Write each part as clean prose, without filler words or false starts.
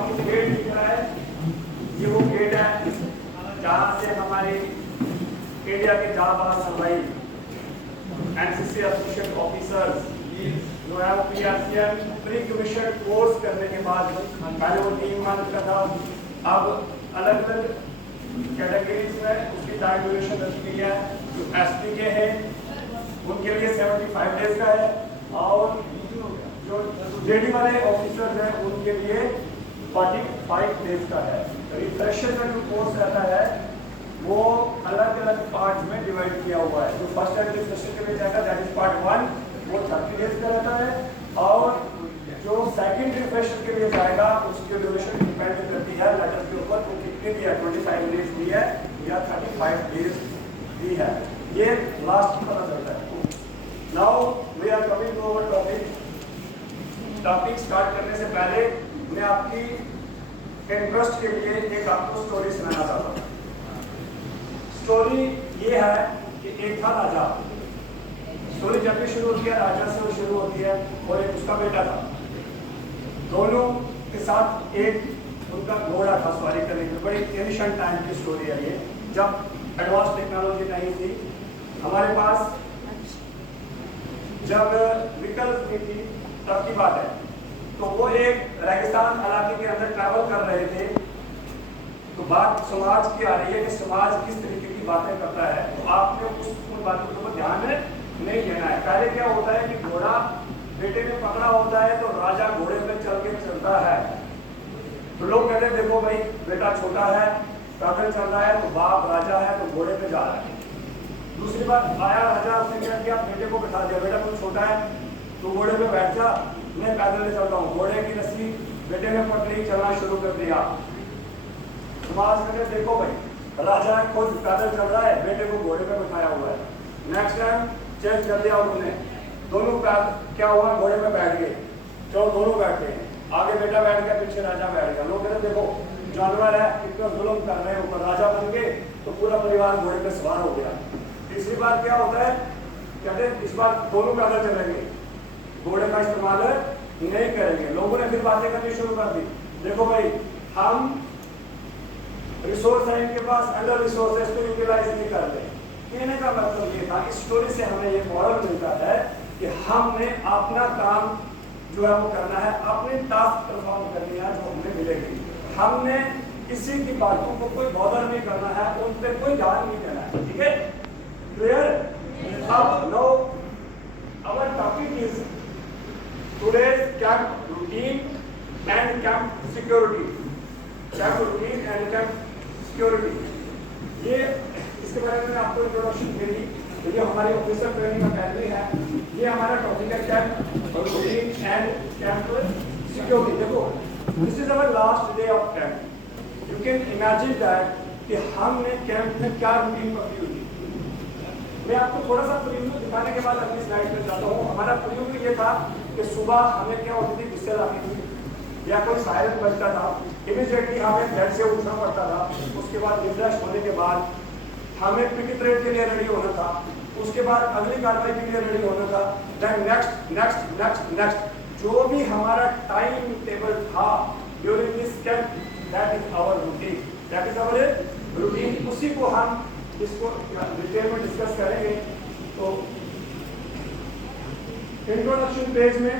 आपको गेट दिख रहा है, ये वो गेट है जहाँ से हमारे इंडिया के जाबाज सिपाही एनसीसी एसोसिएट ऑफिसर्स जो है पीआरसीएम प्री कमीशन कोर्स करने के बाद पहले वो 3 मंथ का था, अब अलग अलग कैटेगरीज में उसकी टाइम ड्यूरेशन रखी गई है। जो एसपी के हैं उनके लिए 75 डेज का है और जो जेडी वाले ऑफिसर्स हैं उनके लिए 45 डेज का है। रिफ्रेशर का जो कोर्स रहता है वो अलग अलग पार्ट में डिवाइड किया हुआ है। जो फर्स्ट टाइम रिफ्रेशर के लिए जाएगा दैट इज पार्ट 1, वो 30 डेज का रहता है और जो सेकंड रिफ्रेशर के लिए जाएगा उसकी ड्यूरेशन डिपेंड करती है लेटर के ऊपर, वो कितनी दी है, 25 डेज दी है या 35 डेज दी है, ये लास्ट पता चलता है। Now we are coming to our topic start करने से पहले मैं आपकी इंटरेस्ट के लिए एक आपको स्टोरी सुनाना चाहता हूँ। स्टोरी ये है कि एक था राजा। स्टोरी जब भी शुरू होती है राजा से वो शुरू होती है और एक उसका बेटा था। दोनों के साथ एक उनका घोड़ा था सवारी करने के लिए। बड़ी एंशिएंट टाइम की स्टोरी है ये, जब एडवांस टेक्नोलॉजी नहीं थी हमारे पास, जब विकल्प नहीं थी तब की बात है। तो वो एक रेगिस्तान इलाके के अंदर ट्रैवल कर रहे थे। तो बात समाज की आ रही है कि समाज किस तरीके की बातें करता है, तो आपने उन बातों के ऊपर ध्यान नहीं देना है। पहले क्या होता है कि घोड़ा बेटे ने पकड़ा होता है तो राजा घोड़े पे चल के चलता है। तो लोग कहते हैं देखो भाई बेटा छोटा है पैदल चल रहा है, तो बाप राजा है तो घोड़े पे जा रहा है। दूसरी बात आया राजा, उसने क्या किया, बेटे को बिठा दिया, बेटा तू छोटा है तो घोड़े पे बैठ जा, मैं पैदल चल रहा हूँ। घोड़े की रस्सी बेटे ने पकड़ी, चलना शुरू कर दिया। समाज में देखो भाई राजा खुद पैदल चल रहा है, बेटे को घोड़े पे बिठाया हुआ है। नेक्स्ट टाइम चेंज कर दिया उन्होंने, दोनों क्या हुआ, घोड़े पे बैठ गए, चलो दोनों बैठे हैं, आगे बेटा बैठ गया, पीछे राजा बैठ गया। लोग कहते देखो जानवर है, इतना जुल्म कर रहे हैं, ऊपर राजा बन गए तो पूरा परिवार घोड़े पे सवार हो गया। तीसरी बार क्या होता है, कहते इस बार दोनों पैदल चलेंगे, घोड़े का इस्तेमाल नहीं करेंगे। लोगों ने फिर बातें करनी शुरू कर दी, देखो भाई हम रिसोर्स है इनके पास, अंडर रिसोर्स है, इसको यूटिलाइज नहीं कर रहे। कहने का मतलब ये था, इस स्टोरी से हमें ये मॉरल मिलता है कि हमने अपना काम जो है वो करना है, अपनी टास्क परफॉर्म करनी है जो हमें मिलेगी। हमने किसी की बातों को कोई बॉदर नहीं करना है, उन पर कोई ध्यान नहीं देना है, ठीक है, क्लियर। अब no our topic is today's camp routine and camp security. Camp routine and camp security. ये इसके बारे में आपको इंट्रोडक्शन दे दी। तो ये हमारी ऑफिसर ट्रेनिंग अकेडमी है, ये हमारा टॉपिक है camp routine and camp security. देखो this is our last day of camp. You can imagine that कि हमने कैंप में क्या रूटीन पकड़ी हुई। मैं आपको थोड़ा सा प्रीव्यू दिखाने के बाद अपनी स्लाइड में जाता हूँ। हमारा प्रीव्यू ये था कि सुबह हमें क्या होती थी, गुस्से आती थी या कोई सायरन बजता था, इमीडिएटली हमें बेड से उठना पड़ता था। उसके बाद रिफ्रेश होने के बाद हमें पिकेट रेड के लिए रेडी होना था, उसके बाद अगली कार्रवाई के लिए रेडी होना था। Then next next next next जो भी हमारा टाइम टेबल था during this camp, that is our routine, that is our routine. उसी को हम इसको डिटेल में डिस्कस करेंगे। तो इंट्रोडक्शन पेज में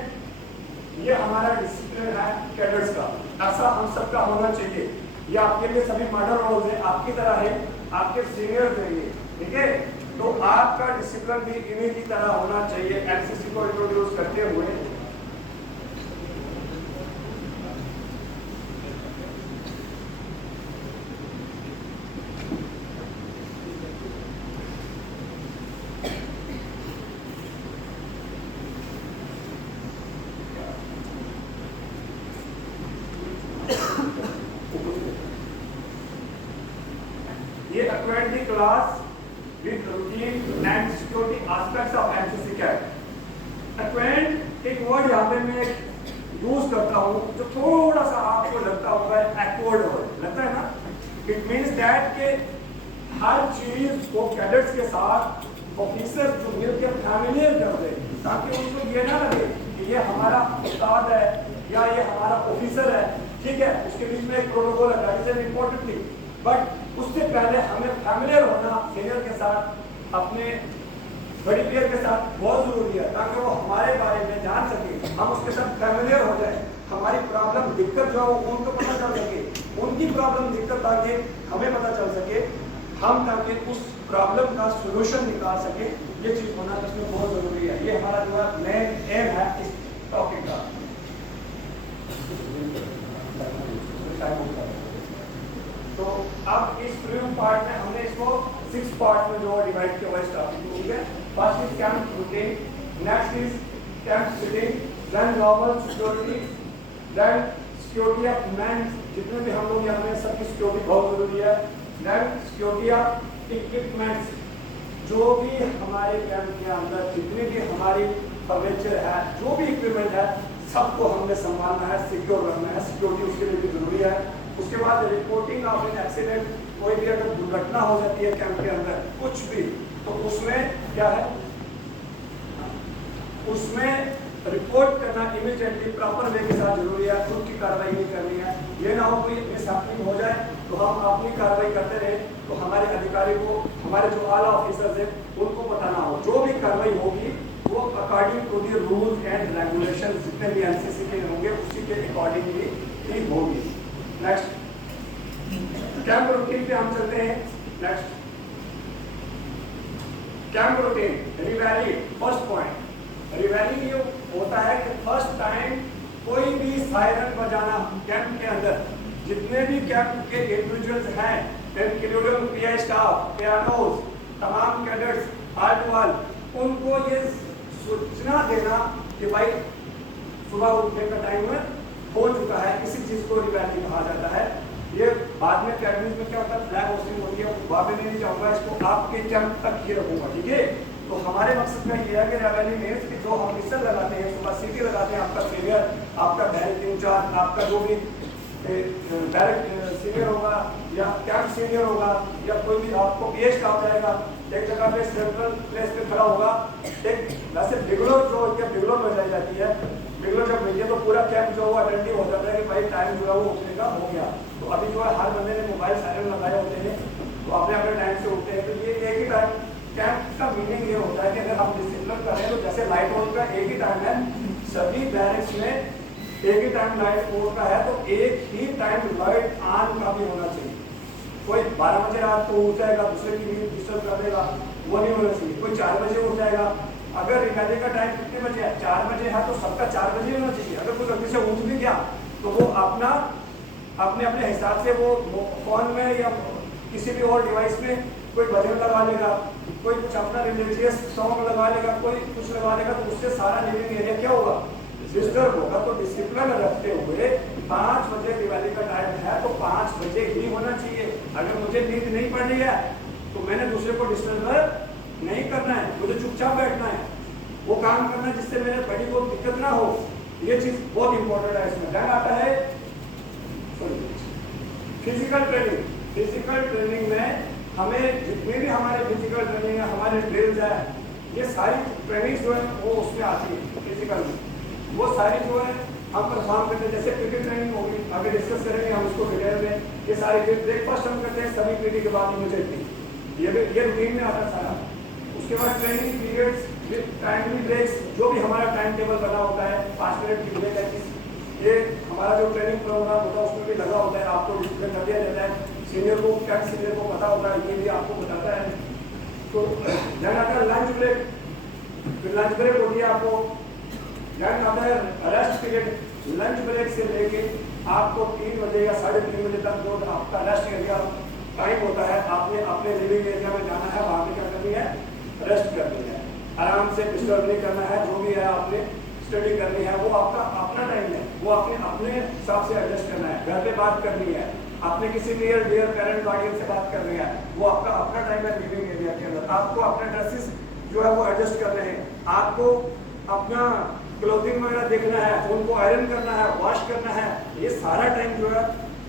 ये हमारा डिसिप्लिन है कैडेट्स का, ऐसा हम सबका होना चाहिए। ये आपके लिए सभी मॉडल रोल्स हैं, आपकी तरह है, आपके सीनियर्स हैं ये, ठीक है। तो आपका डिसिप्लिन भी इन्हीं की तरह होना चाहिए। एनसीसी को इंट्रोड्यूस करते हुए ये acquaint the class with routine and security aspects of NCC CAD। acquaint एक वर्ड यहाँ पे मैं यूज करता हूँ जो थोड़ा सा आपको लगता होगा एक्वर्ड वर्ड लगता है ना। इट मीन्स दैट के हर चीज को कैडेट्स के साथ ऑफिसर जो मिलकर फैमिलियर कर दे, ताकि उनको ये ना लगे कि ये हमारा उस्ताद है या ये हमारा ऑफिसर है, ठीक है, उसके बीच में एक प्रोटोकॉल है, that is an important thing. But उससे पहले हमें फैमिलियर होना सीनियर के साथ, अपने बड़ी प्लेयर के साथ बहुत जरूरी है, ताकि वो हमारे बारे में जान सके, हम उसके साथ फैमिलियर हो जाए, हमारी प्रॉब्लम दिक्कत जो है उनको पता चल सके, उनकी प्रॉब्लम दिक्कत ताकि हमें पता चल सके, हम ताकि उस प्रॉब्लम का सोल्यूशन निकाल सके। ये चीज होना इसमें बहुत जरूरी है। ये हमारा जो है मेन एम है इस टॉपिक का। तो अब इस प्रीव्यू पार्ट में हमने इसको 6 पार्ट में जो डिवाइड किया हुआ है इस टॉपिक को, ठीक है। First is camp routine, next is camp sitting, then normal security, then security of man, जितने भी हम लोग यहाँ में सबकी सिक्योरिटी बहुत जरूरी है, देन सिक्योरिटी ऑफ इक्विपमेंट्स, जो भी हमारे कैंप के अंदर जितने भी हमारी फर्नीचर है, जो भी इक्विपमेंट है, सबको हमने संभालना है, सिक्योर रखना है, सिक्योरिटी उसके लिए भी जरूरी है। उसके बाद रिपोर्टिंग ऑफ एन एक्सीडेंट, कोई भी अगर दुर्घटना हो जाती है कैंप के अंदर कुछ भी, तो उसमें क्या है, उसमें रिपोर्ट करना इमीडिएटली प्रॉपर वे के साथ जरूरी है, खुद की कार्रवाई नहीं करनी है। ये ना हो कोई मिसहैपनिंग हो जाए तो हम अपनी कार्रवाई करते रहे तो हमारे अधिकारी को, हमारे जो आला ऑफिसर्स हैं उनको पता ना हो। जो भी कार्रवाई होगी वो according to the rules and regulation जितने भी एनसीसी के होंगे उसी के अकॉर्डिंगली ही होगी। नेक्स्ट कैंप रूटीन पे हम चलते हैं। Next camp routine reveille, first point reveille ये होता है कि फर्स्ट टाइम कोई भी सायरन बजाना कैंप के अंदर, जितने भी कैंप के इंडिविजुअल्स हैं, इंक्लूडिंग पीआई स्टाफ, पियानोज, तमाम कैडेट्स, ऑल टू ऑल, उनको ये सूचना देना कि भाई सुबह उठने का टाइम हो चुका है, किसी चीज को रिवैली कहा जाता है। ये बाद में अकेडमी में क्या होता है, फ्लैग होस्टिंग होती है, वहां पे नहीं जाऊंगा, इसको आपके कैंप तक ही रखूंगा, ठीक है। तो हमारे मकसद का ये है कि रिवैली मीन्स कि जो हम मिसल लगाते हैं, सुबह सीटी लगाते हैं, आपका सीनियर, आपका डायरेक्ट इंचार्ज, आपका जो भी डायरेक्ट सीनियर होगा या कैंप सीनियर होगा या कोई भी आपको पीएच स्टाफ जाएगा, एक जगह पे सेंट्रल प्लेस पे खड़ा होगा। एक वैसे बिगलोर जो बिगलोर बजाई जाती है, बिगलोर जब मिलती है तो पूरा कैंप जो है अटेंटिव हो जाता है कि भाई टाइम जो है वो उठने का हो गया। तो अभी जो है हर बंदे ने मोबाइल साइलेंट लगाए होते हैं, तो अपने अपने टाइम से उठते हैं। तो ये एक ही टाइम कैंप का मीनिंग ये होता है कि अगर हम डिसिप्लिन करें तो जैसे लाइट ऑन का एक ही टाइम है, सभी बैरिक्स में एक ही टाइम लाइट ऑन का है, तो एक ही टाइम लाइट ऑन का भी होना चाहिए। कोई 12 बजे रात को उठ जाएगा, दूसरे की नींद डिस्टर्ब कर देगा, वो नहीं होना चाहिए। कोई 4 बजे उठ जाएगा, अगर रिवैली का टाइम कितने बजे है, 4 बजे है, तो सबका 4 बजे होना चाहिए। अगर कोई गलती से उठ भी गया तो वो अपना अपने अपने हिसाब से वो फोन में या किसी भी और डिवाइस में कोई भजन लगा लेगा, कोई कुछ अपना रिलीजियस सॉन्ग लगा लेगा, कोई कुछ लगा लेगा, तो उससे सारा लिविंग एरिया क्या होगा, डिस्टर्ब होगा। तो डिसिप्लिन रखते हुए 5 बजे रिवैली का टाइम है तो 5 बजे ही होना चाहिए। अगर मुझे नींद नहीं पड़ रही है तो मैंने दूसरे को डिस्टर्ब नहीं करना है, मुझे चुपचाप बैठना है, वो काम करना है जिससे मेरे बड़ी को दिक्कत ना हो। ये चीज बहुत इंपॉर्टेंट है। इसमें ध्यान आता है फिजिकल ट्रेनिंग। फिजिकल ट्रेनिंग में हमें जितने भी हमारे फिजिकल ट्रेनिंग है, हमारे ड्रिल्स है, ये सारी ट्रेनिंग जो है वो उसमें आती है फिजिकल में। वो सारी जो है हम परफॉर्म करते हैं। जैसे क्रिकेट ट्रेनिंग होगी, अगर डिस्कस करेंगे हम उसको डिटेल में। ये सारी ब्रेकफास्ट हम करते हैं सभी पीटी के बाद इमीडिएटली, ये रूटीन में आता है सारा। उसके बाद training periods with timely breaks, जो भी हमारा टाइम टेबल बना होता है, 5 मिनट की ब्रेक है, ये हमारा जो ट्रेनिंग प्रोग्राम होता है उसमें भी लगा होता है, आपको डिस्प्ले कर दिया जाता है। सीनियर को, कैंप सीनियर को पता होता है, ये भी आपको बताता है। तो ध्यान आता है लंच ब्रेक, फिर लंच ब्रेक होती है आपको। ध्यान आता है रेस्ट पीरियड। लंच ब्रेक से लेके आपको 3 बजे या 3:30 बजे तक जो आपका रेस्ट एरिया टाइम होता है, आपने अपने लिविंग एरिया में जाना है, वहाँ पे क्या करनी है, रेस्ट करनी है, आराम से डिस्टर्ब नहीं करना है। जो भी है आपने स्टडी करनी है, वो आपका अपना टाइम है, वो आपने अपने हिसाब से एडजस्ट करना है। घर पे बात करनी है, आपने किसी नियर डियर पेरेंट गार्डियन से बात करनी है, वो आपका अपना टाइम है लिविंग एरिया के अंदर। आपको अपने ड्रेसेस जो है वो एडजस्ट करने हैं, आपको अपना क्लोथिंग वगैरह देखना है, उनको आयरन करना है, वॉश करना है। ये सारा टाइम जो है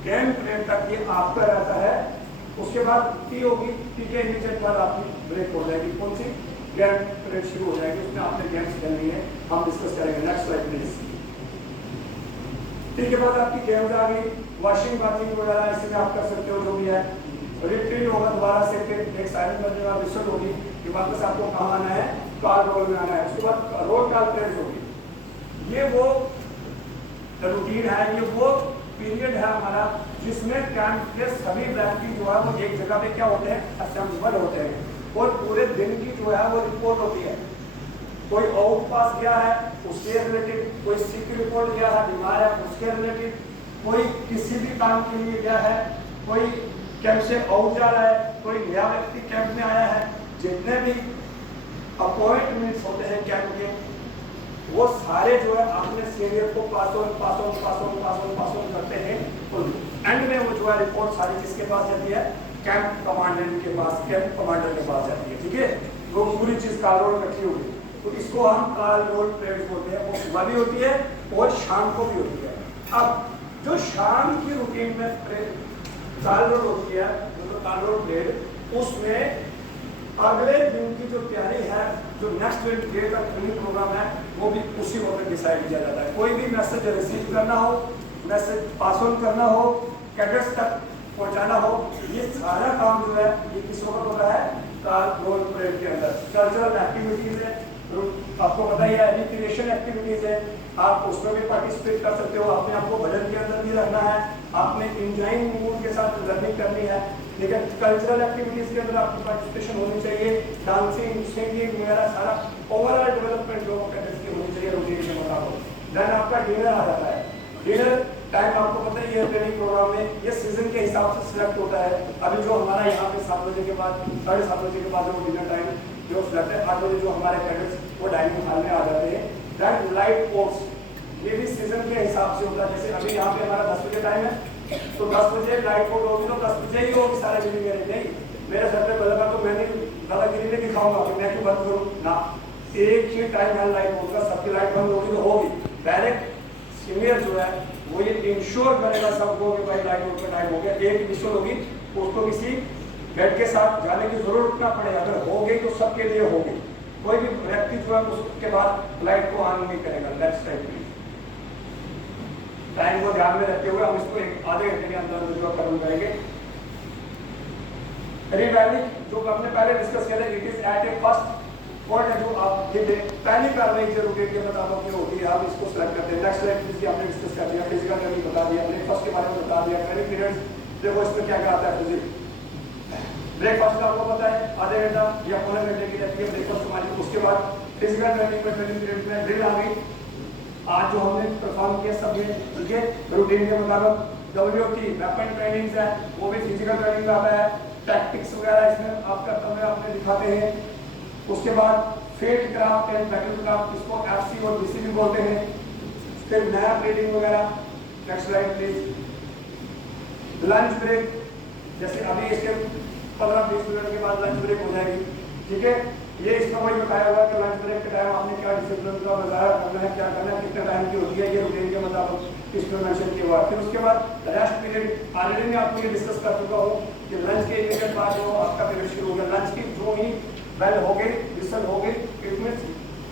कैंप पीरियड तक ये आपका रहता है। उसके बाद टी होगी, टी के इमीडिएट बाद आपकी ब्रेक हो जाएगी। कौन सी कैंप पीरियड शुरू हो जाएगी, उसमें आपने गेम्स खेलनी है, हम डिस्कस करेंगे। Next slide please. ठीक है, बाद आपकी गेम्स आ गई, वॉशिंग बाथिंग वगैरह इसमें आप कर सकते हो जो भी है। रिट्रीट होगा दोबारा से, फिर एक साइलेंट कर देगा, रिसेट होगी कि वापस आपको कहाँ आना है, कार रोल में आना है। उसके बाद रोड कार प्लेस होगी। ये वो रूटीन है, ये वो पीरियड है हमारा जिसमें कैंप के सभी व्यक्ति जो है वो एक जगह पे क्या होते हैं, असेंबल होते हैं और पूरे दिन की जो है वो रिपोर्ट होती है। कोई आउट पास गया है उसके रिलेटेड, कोई सिक रिपोर्ट गया है, बीमार है उसके रिलेटेड, कोई किसी भी काम के लिए गया है, कोई कैंप से आउट जा रहा है, कोई नया व्यक्ति कैंप में आया है, जितने भी अपॉइंटमेंट्स होते हैं कैंप के वो सारे जो है अपने सीनियर को पास ऑन करते हैं और एंड में वो जो है रिपोर्ट सारी किसके पास जाती है, कैंप कमांडेंट के पास, कैंप कमांडर के पास जाती है। ठीक है, वो पूरी चीज काल रोल इकट्ठी होगी, तो इसको हम काल रोल परेड बोलते हैं। वो सुबह भी होती है और शाम को भी होती है। अब जो शाम की रूटीन में काल रोल होती है, जो काल रोल परेड, उसमें अगले दिन की जो तैयारी है, जो नेक्स्ट डे का ट्रेनिंग प्रोग्राम है, वो भी उसी वक्त डिसाइड किया जाता है। कोई भी मैसेज रिसीव करना हो, मैसेज पास ऑन करना हो, कैडेट्स तक पहुंचाना हो, ये सारा काम जो है ये किस वक्त होता है, काल रोल परेड के अंदर। कल्चरल एक्टिविटीज है, आपको पता ही है, रिक्रिएशन एक्टिविटीज है, आप उसमें भी पार्टिसिपेट कर सकते हो। अपने आपको भजन के अंदर भी रहना है, आपने एंजॉइंग मूड के साथ लर्निंग करनी है, लेकिन कल्चरल एक्टिविटीज के अंदर आपकी पार्टिसिपेशन होनी चाहिए। डांसिंग, सिंगिंग वगैरह सारा ओवरऑल डेवलपमेंट जो कैडेट्स की होनी चाहिए रूटीन के मुताबिक। देन आपका डिनर आ जाता है। डिनर टाइम आपको पता ही है, ट्रेनिंग प्रोग्राम में ये सीजन के हिसाब से सिलेक्ट होता है। अभी जो हमारा यहाँ पे 7 बजे के बाद, 7:30 बजे के बाद वो डिनर टाइम जो सिलेक्ट है, 8 बजे जो हमारे कैडेट्स वो डाइनिंग हॉल में आ जाते हैं। दैट लाइट कोर्स ये भी सीजन के हिसाब से होता है। जैसे अभी यहाँ पे हमारा 10 बजे टाइम है, तो 10 बजे लाइट कोर्ट होगी तो 10 बजे ही होगी सारे दिन मेरे। नहीं, मेरे सर पे बलगा तो मैंने दादागिरी नहीं दिखाऊंगा कि मैं क्यों बंद करूँ ना। एक ही टाइम है लाइट कोर्ट का, सबकी लाइट बंद होगी तो होगी। डायरेक्ट सीनियर जो है वो ये इंश्योर करेगा सबको कि भाई लाइट कोर्ट का टाइम हो गया। एक मिशन होगी, उसको किसी बेड के साथ जाने की जरूरत ना पड़े। अगर हो गई तो सबके लिए होगी। कोई भी व्यक्ति जो है उसके बाद लाइट को ऑन नहीं करेगा। लेफ्ट साइड में टाइम को ध्यान में रखते हुए हम इसको एक आधे घंटे के अंदर जो खत्म करेंगे। रिवैलिंग जो हमने पहले डिस्कस किया था, it is at a first point जो आप ये पहली कार्रवाई जो रूटीन के मुताबिक जो होती है आप इसको सेलेक्ट करते हैं। नेक्स्ट स्लाइड जिसकी हमने डिस्कस कर दिया, फिजिकल ट्रेनिंग बता दिया, ब्रेकफास्ट के बारे में बता दिया, ट्रेनिंग पीरियड्स देखो इसमें क्या क्या आता है। फिजिकल ब्रेकफास्ट का आपको पता है आधे घंटा या पौने घंटे की रहती है ब्रेकफास्ट हमारी। उसके बाद फिजिकल ट्रेनिंग में ट्रेनिंग पीरियड में ड्रिल आ गई। आज जो हमने परफॉर्म किया सब ये ठीक है रूटीन के मुताबिक। WOT वेपन ट्रेनिंग्स है, वो भी फिजिकल ट्रेनिंग में आता है। टैक्टिक्स वगैरह इसमें आप करते हुए आपने दिखाते हैं। उसके बाद field craft and battle craft, इसको FC और BC भी बोलते हैं। फिर नैप रीडिंग वगैरह। Next slide please. Lunch break, जैसे अभी इसके 15-20 मिनट के बाद लंच ब्रेक हो जाएगी। ठीक है, ये इसमें वही बताया हुआ कि लंच ब्रेक के टाइम आपने क्या डिसिप्लिन का मुजाहरा करना है, क्या करना है, कितने टाइम की होती है, ये रूटीन के मुताबिक इसमें मेंशन किया हुआ है। फिर उसके बाद रेस्ट पीरियड ऑलरेडी मैं आपको ये डिस्कस कर चुका हूँ कि लंच के इमीडिएट बाद जो आपका पीरियड शुरू हो गया, लंच की जो ही बेल हो गई, विसल हो गई, it means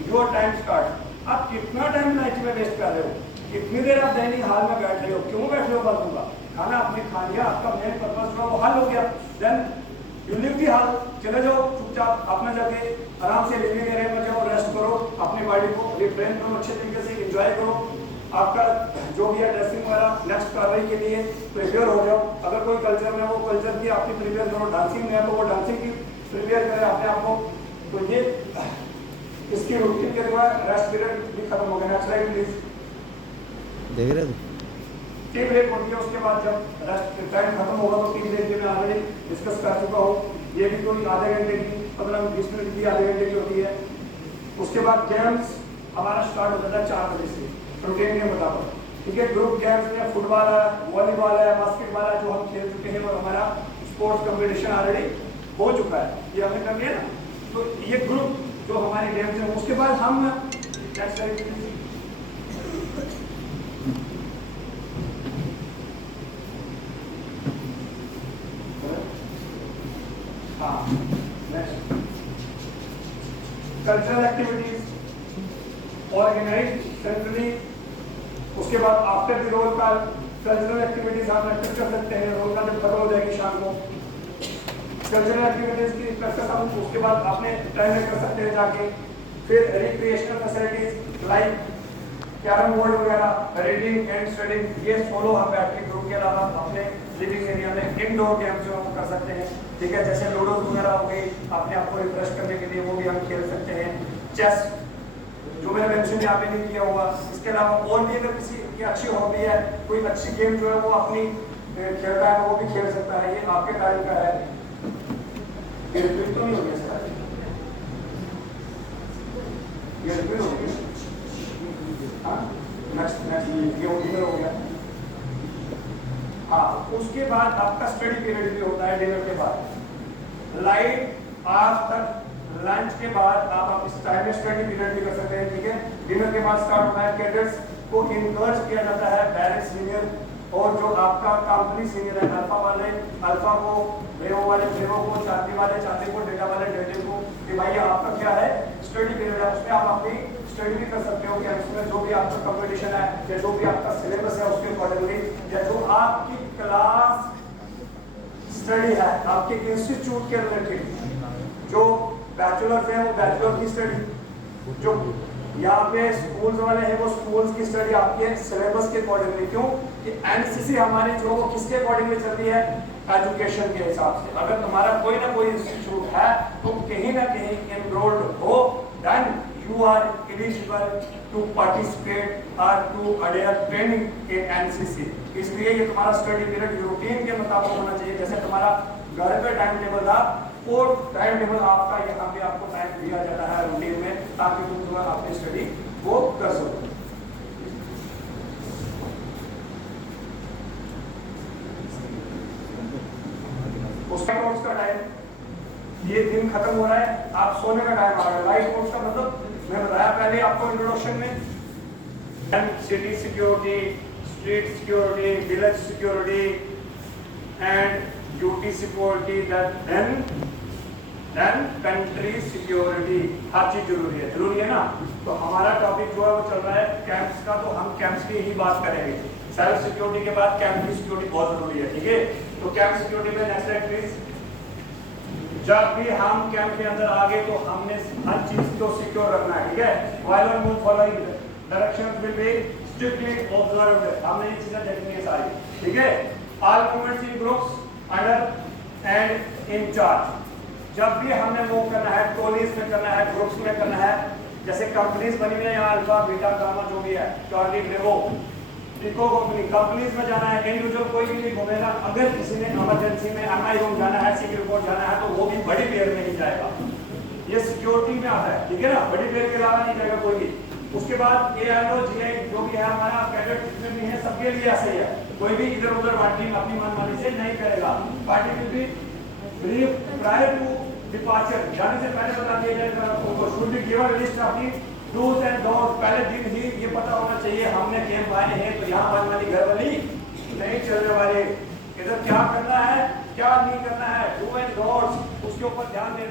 your time start. आप कितना टाइम लंच में वेस्ट कर रहे हो, कितनी देर आप डाइनिंग हॉल में बैठ रहे हो, क्यों बैठ रहे हो, बात होगा खाना आपने खा लिया, आपका मेन पर्पस जो वो हल हो गया। Then you leave the hall, चले जाओ चुपचाप अपना जाके आराम से लिविंग एरिया में जाओ, रेस्ट करो, अपनी बॉडी को रिफ्रेन करो, अच्छे तरीके से एंजॉय करो। आपका जो भी है ड्रेसिंग वगैरह नेक्स्ट कार्रवाई के लिए प्रिपेयर हो जाओ। अगर कोई कल्चर में वो कल्चर की आपकी प्रिपेयर करो, डांसिंग में है तो वो डांसिंग की प्रिपेयर करें अपने आप को। तो ये इसकी रूटीन के बाद रेस्ट पीरियड भी खत्म हो गया। Next slide please. देख रहे हो टी ब्रेक होती है, उसके बाद जब रेस्ट टाइम खत्म होगा तो टी ब्रेक में ऑलरेडी डिस्कस कर चुका हूँ। ये भी कोई आधे घंटे की 15-20 मिनट की आधे घंटे की होती है। उसके बाद गेम्स हमारा स्टार्ट हो जाता है 4 बजे से रूटीन के मुताबिक। ठीक है, ग्रुप गेम्स में फुटबॉल है, वॉलीबॉल है, बास्केटबॉल है, जो हम खेल चुके हैं और हमारा स्पोर्ट्स कंपटीशन ऑलरेडी हो चुका है, ये हमने कर लिया ना। तो ये ग्रुप जो हमारे गेम्स हैं, उसके बाद हम कल्चरल एक्टिविटीज ऑर्गेनाइज्ड सेंट्रली, उसके बाद after the roll call cultural activities आप प्रैक्टिस कर सकते हैं। रोल कॉल जब खत्म हो जाएगी शाम को, कल्चरल एक्टिविटीज की प्रैक्टिस हम उसके बाद अपने टाइम में कर सकते हैं जाके। फिर recreational facilities like carrom board वगैरह, रीडिंग एंड स्टडिंग, ये सोलो हम बैठ के ग्रुप के अलावा अपने लिविंग एरिया में इनडोर गेम्स जो हम कर सकते हैं, ठीक है, जैसे लूडो वगैरह हो गई, अपने आप को रिफ्रेश करने के लिए वो भी हम खेल सकते हैं। चेस जो मैंने मेंशन यहाँ पे नहीं किया हुआ, इसके अलावा और भी अगर किसी की अच्छी हॉबी है, कोई अच्छी गेम जो है वो अपनी खेलता है वो भी खेल सकता है। ये आपके टाइम का है, ये रिपीट तो नहीं हो गया सर, ये रिपीट हो गया। नेक्स्ट ये डिनर हो गया। हाँ, उसके बाद आपका स्टडी पीरियड भी होता है डिनर के बाद। लाइट आफ्टर लंच के बाद आप इस टाइम में स्टडी पीरियड भी कर सकते हैं, ठीक है। डिनर के बाद स्टार्ट होता है। कैडेट्स को इनकरेज किया जाता है, बैरक सीनियर और जो आपका कंपनी सीनियर है, अल्फा वाले अल्फा को, ब्रेवो वाले ब्रेवो को, चांदी वाले चांदी को, डेटा वाले डेटे को, कि भाई आपका क्या है स्टडी पीरियड है, उसमें आप अपनी स्टडी भी कर सकते हो कि उसमें जो भी आपका कंपटीशन है या जो भी आपका सिलेबस है उसके अकॉर्डिंगली, या जो आपकी क्लास स्टडी है आपके इंस्टीट्यूट के रिलेटेड, जो बैचलर्स हैं वो बैचलर की स्टडी, जो यहाँ पे स्कूल्स वाले हैं वो स्कूल्स की स्टडी आपके सिलेबस के अकॉर्डिंगली। क्यों कि एनसीसी हमारी जो वो किसके अकॉर्डिंगली चल रही है, एजुकेशन के हिसाब से। अगर तुम्हारा कोई ना कोई इंस्टीट्यूट है तो कहीं ना कहीं एनरोल्ड हो, then you are eligible to participate or to adhere training in NCC। इसलिए ये तुम्हारा स्टडी पीरियड रूटीन के मुताबिक होना चाहिए। जैसे तुम्हारा घर पे टाइम टेबल था, वो टाइम टेबल आपका यहाँ पे आपको टाइम दिया जाता है रूटीन में, ताकि तुम जो है अपनी स्टडी वो कर सको। उसका कोर्स का टाइम, ये दिन खत्म हो रहा है, आप सोने का टाइम आ रहा है। लाइट कोर्स का मतलब मैं बताया पहले आपको इंट्रोडक्शन में, city security, street security, village security and duty security, then country security, हर चीज जरूरी है ना। तो हमारा टॉपिक जो है वो चल रहा है कैंप्स का, तो हम कैंप्स की ही बात करेंगे। सेल्फ सिक्योरिटी के बाद कैंप की सिक्योरिटी बहुत जरूरी है, ठीक है। तो कैंप सिक्योरिटी में नेक्स्ट स्लाइड प्लीज। जब भी हम कैंप के अंदर आ गए तो हमने हर चीज को सिक्योर रखना है, ठीक है। While on move following directions will be strictly observed, हमने ये चीजें देखनी है सारी, ठीक है। All movements in groups under and in charge. जब भी हमने मूव करना है, टोलीज में करना है, ग्रुप्स में करना है, जैसे कंपनीज बनी हुई है यहाँ, अल्फा बीटा गामा जो भी है, चार्ली ब्रेवो, इको कंपनीज में जाना है, इंडिविजुअल कोई भी नहीं घूमेगा। अगर किसी ने इमरजेंसी में एमआई रूम जाना है, सीक्रेट कोर्ट जाना है, तो वो भी बड़ी पेयर में ही जाएगा। ये सिक्योरिटी में आता है, ठीक है ना, बड़ी पेयर के अलावा नहीं जाएगा कोई भी। उसके बाद एआईओ जीआई जो भी है हमारा कैडेट जितने भी है सबके लिए ऐसे ही है, कोई भी इधर उधर पार्टी अपनी मनमानी से नहीं करेगा। Party will be brief prior to departure, जाने से पहले बता दिया जाएगा उनको, should be given list of the dos and don'ts. पहले दिन ही ये पता होना चाहिए हमने कैंप आए हैं तो यहाँ मनमानी घर वाली नहीं चलने वाले, इधर क्या करना है क्या नहीं करना है, डू एंड डोंट्स उसके ऊपर ध्यान देना।